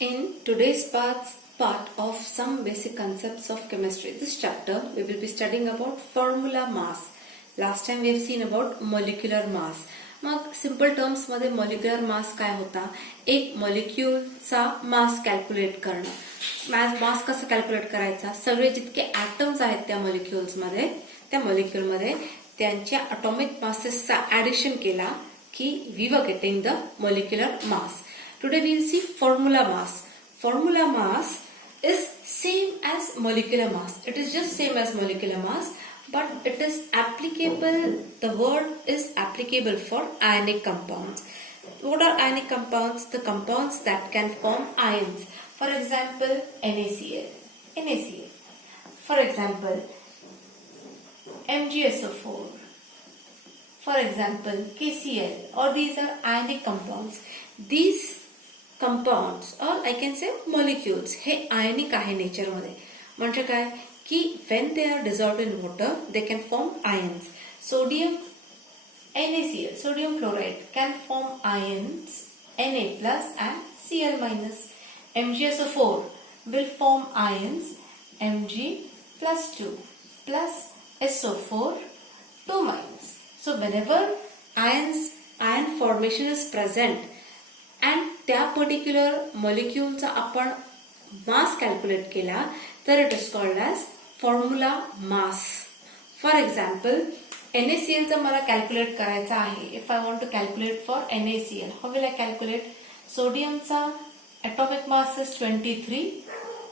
In today's part of some basic concepts of chemistry, this chapter we will be studying about formula mass. Last time we have seen about molecular mass. मग simple terms मध्ये molecular mass काय होता? एक मॉलिक्यूलचा मास calculate करणं. मास कसं calculate करायचा? सगळे जितके ॲटम्स आहेत त्या मॉलिक्युल्समध्ये, त्या मॉलिक्युलमध्ये त्यांच्या अटॉमिक मासेसचा ऍडिशन केला की we were getting the molecular mass. Today we will see formula mass. Formula mass is same as molecular mass. It is just same as molecular mass, but it is applicable, the word is applicable for ionic compounds. What are ionic compounds? The compounds that can form ions. For example, NaCl. NaCl. For example, MgSO4. For example, KCl. Or these are ionic compounds. These compounds or I can say molecules हे ionic आहे nature मध्ये. म्हणजे काय की when they are dissolved in water they can form ions. Sodium NaCl, sodium chloride can form ions Na plus and Cl minus. MgSO4 will form ions Mg plus 2 plus SO4 2 minus. So whenever ion formation is present and त्या particular मॉलिक्यूलचा आपण mass calculate केला तर it is called as formula mass. For example NaCl चा मला calculate करायचा आहे. If I want to calculate for NaCl, how will I calculate? सोडियमचा ॲटॉमिक मास इज 23.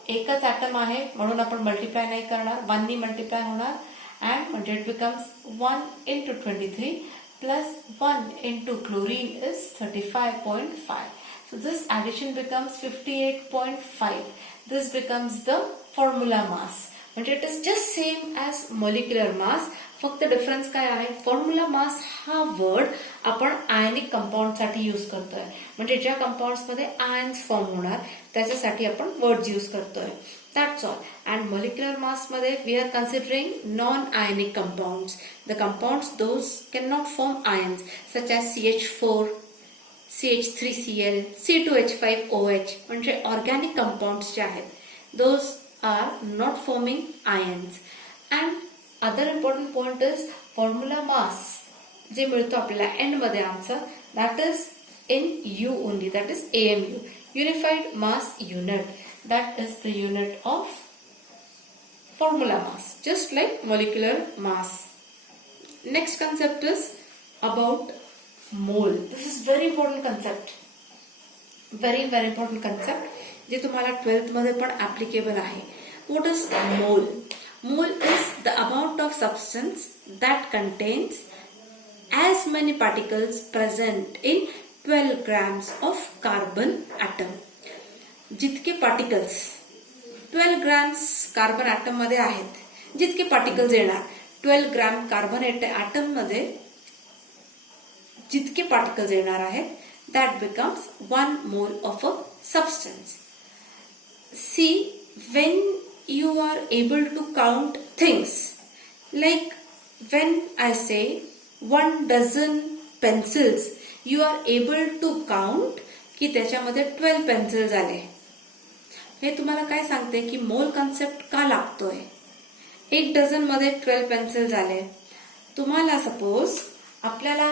एकच ॲटम आहे म्हणून आपण मल्टिप्लाय नाही करणार, 1 नी मल्टिप्लाय होणार अँड म्हणजे it becomes 1 into 23 plus 1 into chlorine is 35.5. So this addition becomes 58.5. This becomes the formula mass. म्हणजे it is just same as molecular mass. फक्त डिफरन्स काय आहे? फॉर्म्युला मास हा वर्ड आपण आयनिक कंपाऊंड साठी यूज करतोय. म्हणजे ज्या कंपाऊंड्स मध्ये आयन्स फॉर्म होणार त्याच्यासाठी आपण वर्ड यूज करतोय. That's all. And molecular mass मध्ये we are considering non-ionic compounds. The compounds those cannot form ions such as CH4, CH3Cl, C2H5OH. म्हणजे organic compounds जे आहेत those are not forming ions. And other important point is formula mass जे मिळतो आपल्याला end मध्ये answer that is in U only, that is AMU, Unified Mass Unit. That is the unit of formula mass, just like molecular mass. Next concept is about mole. This is very important concept. Very important concept. जे तुम्हाला 12th मध्ये पण applicable आहे. What is mole? Mole is the amount of substance that contains as many particles present in 12 grams of carbon atom. जितके particles 12 grams carbon item मध्ये आहेत, जितके particles येणार 12 ग्रॅम कार्बन ॲटम मध्ये जितके पार्टिकल्स येणार आहेत that becomes 1 mole of a substance. See when you are able to count things, like when I say 1 dozen pencils, you are able to count की त्याच्यामध्ये 12 पेन्सिल्स आले. हे तुम्हाला काय सांगते की मोल कन्सेप्ट का लागतोय? 1 डझन मध्ये 12 पेन्सिल्स आले. तुम्हाला सपोज आपल्याला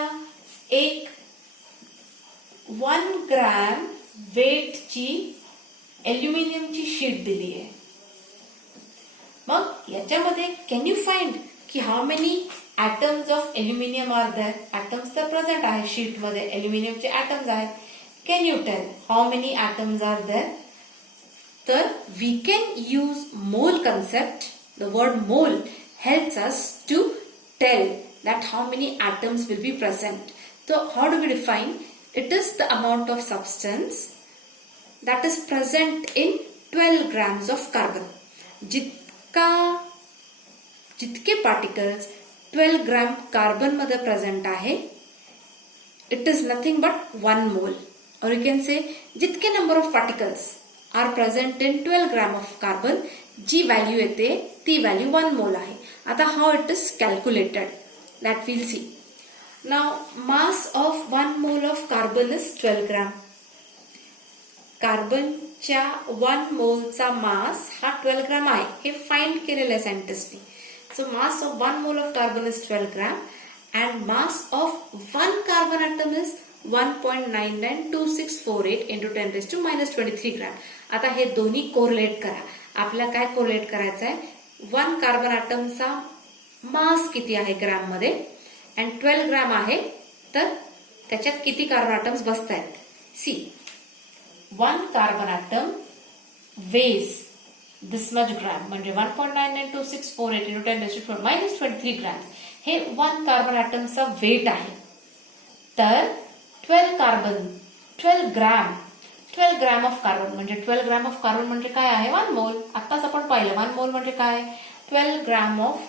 एक 1 ग्रॅम वेटची ॲल्युमिनियमची शीट दिली आहे. मग याच्यामध्ये कॅन यू फाइंड की how many atoms of aluminium are there? Atoms तर प्रेझेंट आहे शीट मध्ये, ॲल्युमिनियमचे ॲटम्स आहेत. Can you tell how many atoms are there? So we can use mole concept. The word mole helps us to tell that how many atoms will be present. So how do we define? It is the amount of substance that is present in 12 grams of carbon. जितके particles 12 gram carbon मध्ये present आहे, it is nothing but 1 mole. Or you can say जितके number of particles are present in 12 gram of carbon, जी value येते ती value 1 मोल आहे. आता how it is calculated that we'll see. Now mass of 1 mole of carbon is 12 gram. कार्बनच्या 1 मोलचा मास हा 12 gram आहे हे फाइंड केलेलं आहे सायंटिस्टनी. So mass of 1 mole of carbon is 12 gram and mass of 1 carbon atom is 1.992648 into 10 raised to -23 gram. आता हे दोन्ही correlate करा. आपल्याला काय कोरिलेट करायचं आहे, 1 कार्बन ॲटमचा मास किती आहे ग्रॅम मध्ये अँड 12 ग्रॅम आहे, तर त्याच्यात किती कार्बन ॲटम्स बसतायत. C 1 carbon atom weighs this much gram म्हणजे 1.992648 into 10 raised to -23 ग्रॅम हे 1 कार्बन ॲटमचा वेट आहे. तर 12 ग्रॅम ऑफ कार्बन म्हणजे 12 ग्रॅम ऑफ कार्बन म्हणजे काय आहे 1 मोल. आत्ताच आपण पाहिलं 1 मोल म्हणजे काय 12 ग्रॅम ऑफ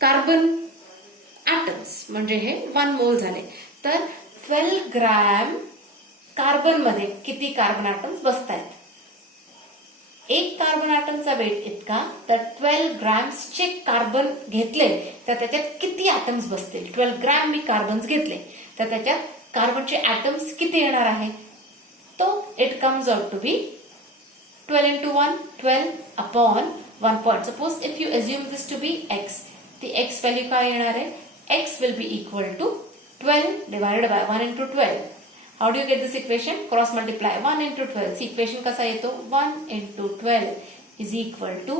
कार्बन ॲटम्स म्हणजे हे 1 मोल झाले. तर 12 ग्रॅम कार्बन मध्ये किती कार्बन ॲटम्स बसतायत. एक कार्बन ॲटमचा वेट इतका, तर 12 ग्रॅम्सचे कार्बन घेतले तर त्याच्यात किती ॲटम्स बसतील. 12 ग्रॅम मी कार्बन्स घेतले तर त्याच्यात कार्बनचे ॲटम्स किती येणार आहे. तो it comes out to be 12 into 1 12 upon 1 point. Suppose if you assume this to be x, the x value काय येणार आहे, x will be equal to 12 divided by 1 into 12. How do you get this equation? Cross multiply 1 into 12. See equation कसा येतो 1 into 12 is equal to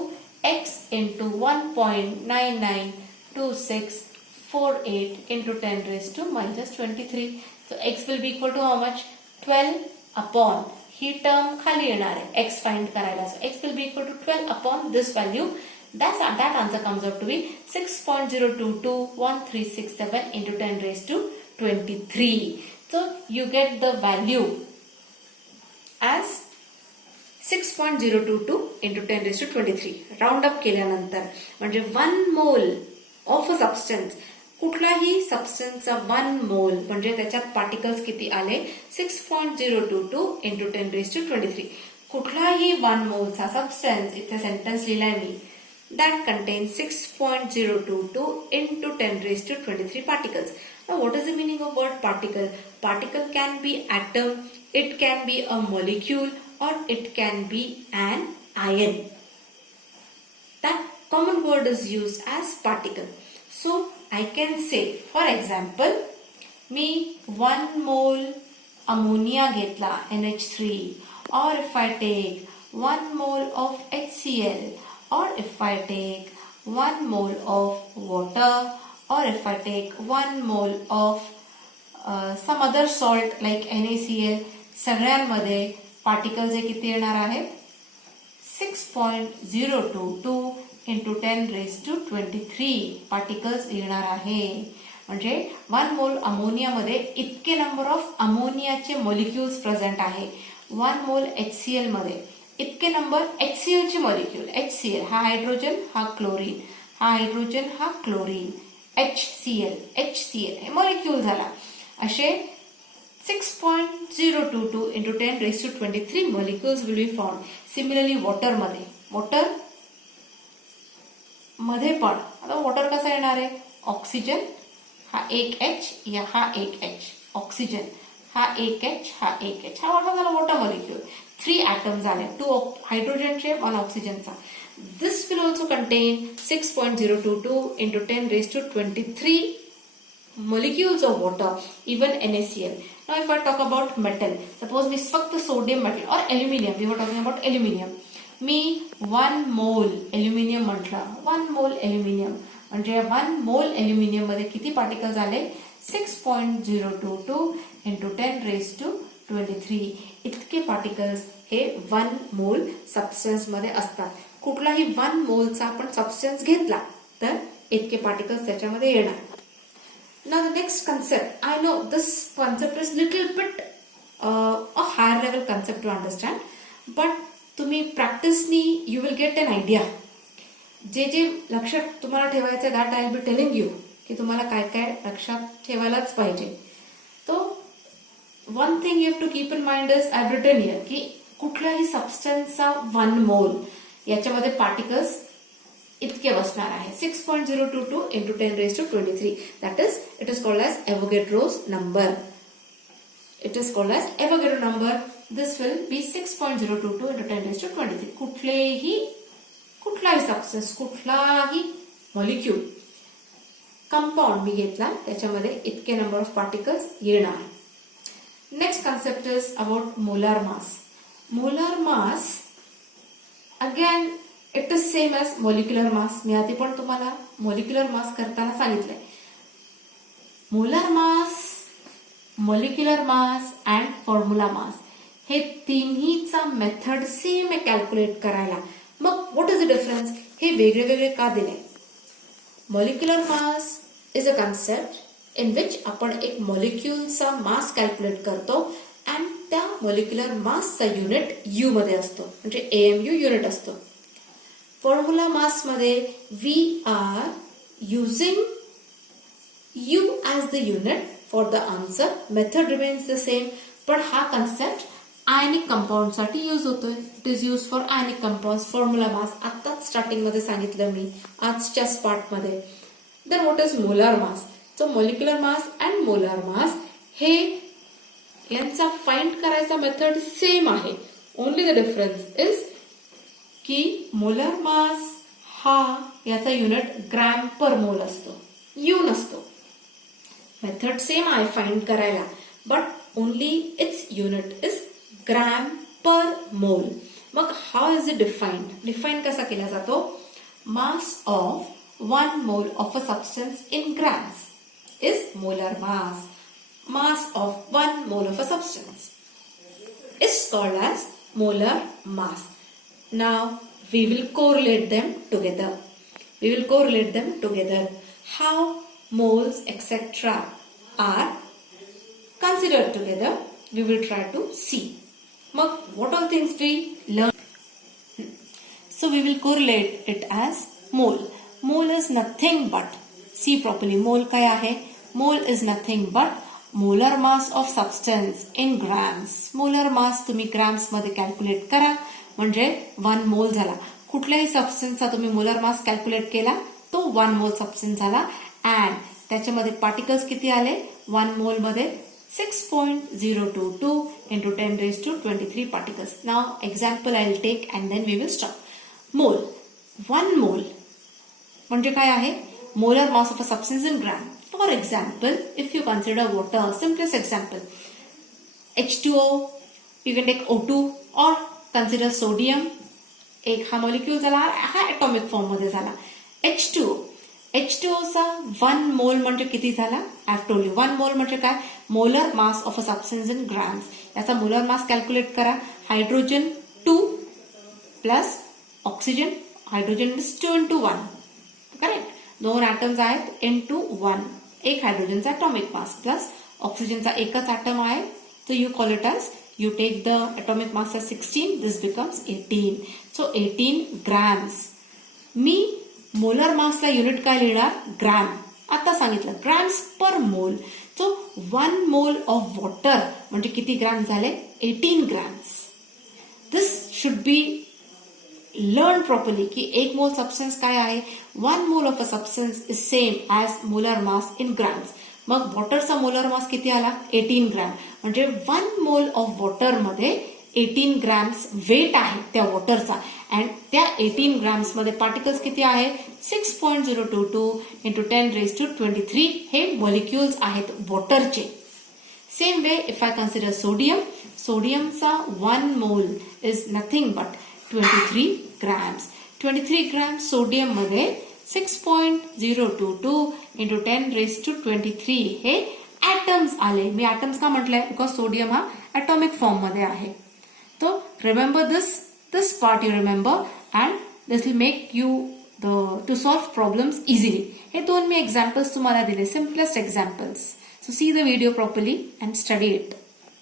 x into 1.992648 into 10 raised to -23. So x will be equal to how much 12 upon he term खाली येणार आहे x find करायला. So x will be equal to 12 upon this value. That answer comes out to be 6.022137 into 10 raised to 23. So you get the value as 6.022 into 10 raised to 23. Round up केल्यानंतर म्हणजे 1 mole of a substance, कुठलाही सबस्टन्सचा 1 मोल म्हणजे त्याच्यात particles किती आले 6.022 into 10 raised to 23. कुठलाही 1 मोलचा substance, इथे sentence लिहिलाय me, that contains 6.022 into 10 raised to 23 particles. Now what is the meaning of word particle? Particle can be atom, it can be a molecule, or it can be an ion. That common word is used as particle. So I can say, for example, me 1 mole ammonia घेतला NH3, or if I take 1 mole of HCl, or if I take 1 mole of water, or if I take 1 mole of some other salt like NaCl, सगळ्यांमध्ये particles हे किती येणार आहेत 6.022 into 10 raised to 23 particles येणार आहे. म्हणजे 1 मोल अमोनियामध्ये इतके नंबर ऑफ अमोनियाचे मॉलिक्युल्स प्रेझेंट आहे. 1 मोल HCl मध्ये इतके नंबर HCl चे मॉलिक्यूल. HCl हा हायड्रोजन हा क्लोरीन, हा हायड्रोजन हा क्लोरीन, HCl हे मॉलिक्यूल झाला. असे 6.022 into 10 raised to 23 molecules will be found. Similarly water मध्ये पण आता वॉटर कसा येणार आहे, ऑक्सिजन हा एक H या हा एक H, ऑक्सिजन हा एक H हा एक H, हा झाला वॉटर मॉलिक्यूल. 3 atoms आले, 2 हायड्रोजनचे 1 ऑक्सिजनचा. This will also contain 6.022 into 10 raised to 23 molecules of water, even NaCl. Now if I talk about metal, suppose we फक्त sodium metal or aluminium, we were talking about aluminium. मी 1 मोल aluminium म्हटलं, 1 मोल aluminium म्हणजे 1 मोल aluminium मध्ये किती particles आले 6.022 into 10 raised to 23. इतके पार्टिकल्स हे 1 मोल सबस्टन्स मध्ये असतात. कुठलाही 1 मोलचा आपण सबस्टन्स घेतला तर इतके पार्टिकल्स त्याच्यामध्ये येणार. Now the next concept, I know this concept is little bit a higher level concept to understand, but तुम्ही प्रॅक्टिसनी you will get an idea. जे लक्षात तुम्हाला ठेवायचं that I will be telling you की तुम्हाला काय काय लक्षात ठेवायलाच पाहिजे. तो one thing you have to keep in mind is I've written here की कुठल्याही सबस्टन्सचा 1 मोल याच्यामध्ये पार्टिकल्स इतके बसणार आहे 6.022 into 10 raised to 23. That is, it is called as Avogadro's number. It is called as Avogadro number. This will be 6.022 into 10 raised to 23. कुठलाही substance, कुठलाही molecule, compound मी घेतला त्याच्यामध्ये इतके नंबर ऑफ पार्टिकल्स येणार. Next concept is about molar mass. Molar mass again it is same as molecular mass. मी आधी पण तुम्हाला मॉलिक्युलर मास करताना सांगितलंय. Molar mass, molecular mass and formula mass हे तिन्हीचा मेथड सेम आहे कॅल्क्युलेट करायला. मग व्हॉट इज द डिफरन्स? हे वेगळे वेगळे का दिले? Molecular mass is a concept in which आपण एक मॉलिक्युलचा मास कॅल्क्युलेट करतो अँड त्या मॉलिक्युलर मासचा युनिट यू मध्ये असतो, म्हणजे AMU युनिट असतो. फॉर्म्युला मास मध्ये we are using U as the unit for the answer. Method remains the same, पण हा कॉन्सेप्ट आयनिक कंपाऊंड साठी यूज होतोय. It is use for ionic compound. Formula mass आताच स्टार्टिंग मध्ये सांगितलं मी आजच्या पार्ट मध्ये. Then what is molar mass? So molecular mass and molar mass हे यांचा फाइंड करायचा मेथड सेम आहे. ओनली द डिफरन्स इज की मोलार मास हा याचा युनिट ग्रॅम पर मोल असतो, यू नसतो. मेथड सेम आहे फाइंड करायला, but only its unit is gram per मोल. मग how is it defined? Define कसा केला जातो? मास of 1 mole of a substance in grams is molar mass. Mass of 1 mole of a substance is called as molar mass. Now we will correlate them together. How moles etc. are considered together, we will try to see. What all things we learn? So we will correlate it as mole. Mole is nothing but, see properly, mole काय आहे? Mole is nothing but molar mass of substance in grams. Molar mass तुम्ही grams मध्ये calculate करा म्हणजे 1 मोल झाला. कुठल्याही सबस्टन्सचा तुम्ही मोलर मास कॅल्क्युलेट केला तो 1 मोल सबस्टन्स झाला. अँड त्याच्यामध्ये पार्टिकल्स किती आले? 1 मोल मध्ये 6.022 into 10 raised to 23 particles. Now example I will take and then we will stop. Mole. 1 mole म्हणजे काय आहे? Molar mass of a substance in gram. For example, if you consider water, simplest example, H2O, you can take O2 or consider sodium. एक हा molecule झाला, हा atomic form मध्ये झाला. H2O चा 1 मोल म्हणजे किती झाला? I have told you. 1 मोल म्हणजे काय? Molar mass of a substance in grams. याचा मोलर मास कॅल्क्युलेट करा. Hydrogen 2 plus oxygen. Hydrogen is 2 into 1. Correct? 2 atoms आहेत into 1. एक हायड्रोजनचा atomic मास प्लस ऑक्सिजनचा एकच ऍटम आहे. So you call it as, you take the atomic mass as 16, this becomes 18. So 18 grams. Me molar मासला unit काय लिहिणार? Gram. आता सांगितलं grams पर मोल. सो 1 मोल ऑफ वॉटर म्हणजे किती ग्रॅम झाले? 18 grams. This should be learn properly की 1 मोल सबस्टन्स काय आहे? 1 mole of a substance is same as molar mass in grams. मग वॉटरचा मोलर मास किती आला? 18 ग्रॅम. म्हणजे 1 मोल ऑफ वॉटर मध्ये 18 ग्रॅम्स वेट आहे त्या वॉटरचा. अँड त्या 18 ग्रॅम्स मध्ये पार्टिकल्स किती आहे? 6.022 into 10 raised to 23 हे मॉलिक्युल्स आहेत वॉटरचे. Same way if I consider sodium, सोडियमचा 1 mole is nothing but 23 grams. 23 grams sodium मध्ये 6.022 into 10 raised to 23 हे ऍटम्स आले. मी ऍटम्स का म्हटलंय? बिकॉज सोडियम हा ऍटॉमिक फॉर्म मध्ये आहे. तो remember this part you remember and this will make you to solve problems easily. हे 2 मी examples तुम्हाला दिले, simplest examples. So see the video properly and study it.